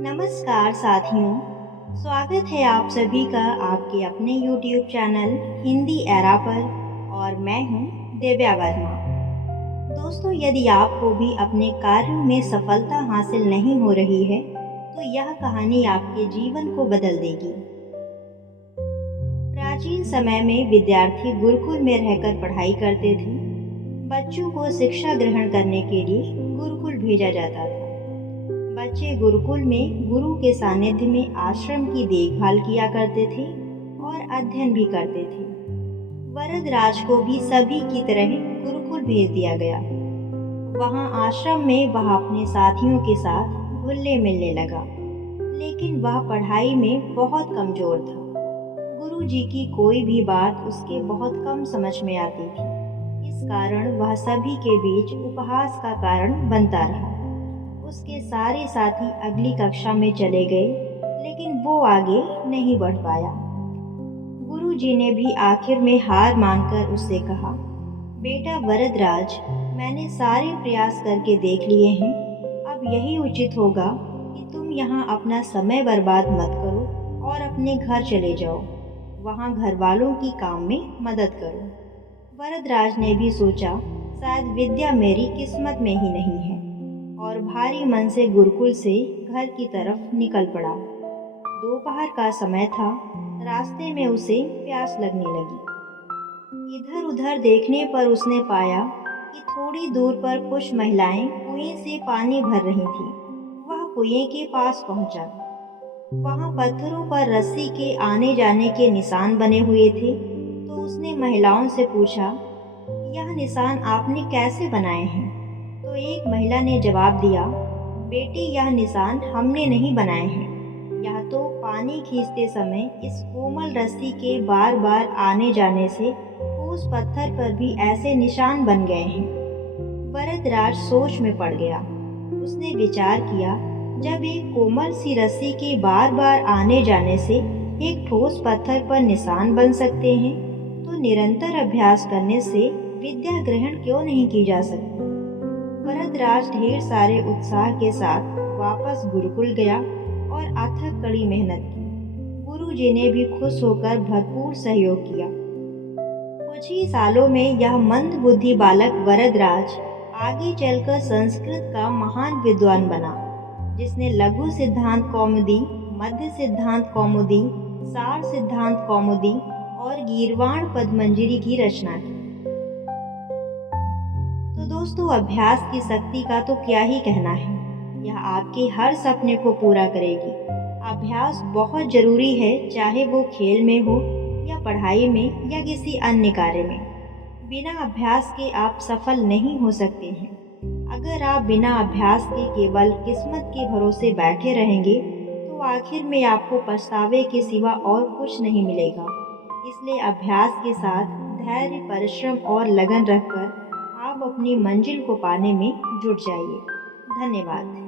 नमस्कार साथियों, स्वागत है आप सभी का आपके अपने YouTube चैनल हिंदी एरा पर और मैं हूँ दिव्या वर्मा। दोस्तों, यदि आपको भी अपने कार्यों में सफलता हासिल नहीं हो रही है तो यह कहानी आपके जीवन को बदल देगी। प्राचीन समय में विद्यार्थी गुरुकुल में रहकर पढ़ाई करते थे। बच्चों को शिक्षा ग्रहण करने के लिए गुरुकुल भेजा जाता था। बच्चे गुरुकुल में गुरु के सानिध्य में आश्रम की देखभाल किया करते थे और अध्ययन भी करते थे। वरदराज को भी सभी की तरह गुरुकुल भेज दिया गया। वहां आश्रम में वह अपने साथियों के साथ घुलने मिलने लगा, लेकिन वह पढ़ाई में बहुत कमजोर था। गुरु जी की कोई भी बात उसके बहुत कम समझ में आती थी। इस कारण वह सभी के बीच उपहास का कारण बनता रहा। उसके सारे साथी अगली कक्षा में चले गए, लेकिन वो आगे नहीं बढ़ पाया। गुरु जी ने भी आखिर में हार मानकर उससे कहा, बेटा वरदराज, मैंने सारे प्रयास करके देख लिए हैं। अब यही उचित होगा कि तुम यहाँ अपना समय बर्बाद मत करो और अपने घर चले जाओ। वहाँ घर वालों की काम में मदद करो। वरदराज ने भी सोचा, शायद विद्या मेरी किस्मत में ही नहीं है, और भारी मन से गुरुकुल से घर की तरफ निकल पड़ा। दोपहर का समय था। रास्ते में उसे प्यास लगने लगी। इधर उधर देखने पर उसने पाया कि थोड़ी दूर पर कुछ महिलाएं कुएं से पानी भर रही थीं। वह कुएं के पास पहुंचा। वहां पत्थरों पर रस्सी के आने जाने के निशान बने हुए थे। तो उसने महिलाओं से पूछा, यह निशान आपने कैसे बनाए हैं? तो एक महिला ने जवाब दिया, बेटी, यह निशान हमने नहीं बनाए हैं। यह तो पानी खींचते समय इस कोमल रस्सी के बार बार आने जाने से उस पत्थर पर भी ऐसे निशान बन गए हैं। वरदराज सोच में पड़ गया। उसने विचार किया, जब एक कोमल सी रस्सी के बार बार आने जाने से एक ठोस पत्थर पर निशान बन सकते हैं, तो निरंतर अभ्यास करने से विद्या ग्रहण क्यों नहीं की जा सकती। वरदराज ढेर सारे उत्साह के साथ वापस गुरुकुल गया और अथक कड़ी मेहनत की। गुरु जी ने भी खुश होकर भरपूर सहयोग किया। कुछ ही सालों में यह मंद बुद्धि बालक वरदराज आगे चलकर संस्कृत का महान विद्वान बना, जिसने लघु सिद्धांत कौमुदी, मध्य सिद्धांत कौमुदी, सार सिद्धांत कौमुदी और गीर्वाण पद्मंजरी की रचना की। तो दोस्तों, अभ्यास की शक्ति का तो क्या ही कहना है। यह आपके हर सपने को पूरा करेगी। अभ्यास बहुत जरूरी है, चाहे वो खेल में हो या पढ़ाई में या किसी अन्य कार्य में। बिना अभ्यास के आप सफल नहीं हो सकते हैं। अगर आप बिना अभ्यास के केवल किस्मत के भरोसे बैठे रहेंगे तो आखिर में आपको पछतावे के सिवा और कुछ नहीं मिलेगा। इसलिए अभ्यास के साथ धैर्य, परिश्रम और लगन रखकर आप अपनी मंजिल को पाने में जुट जाइए। धन्यवाद।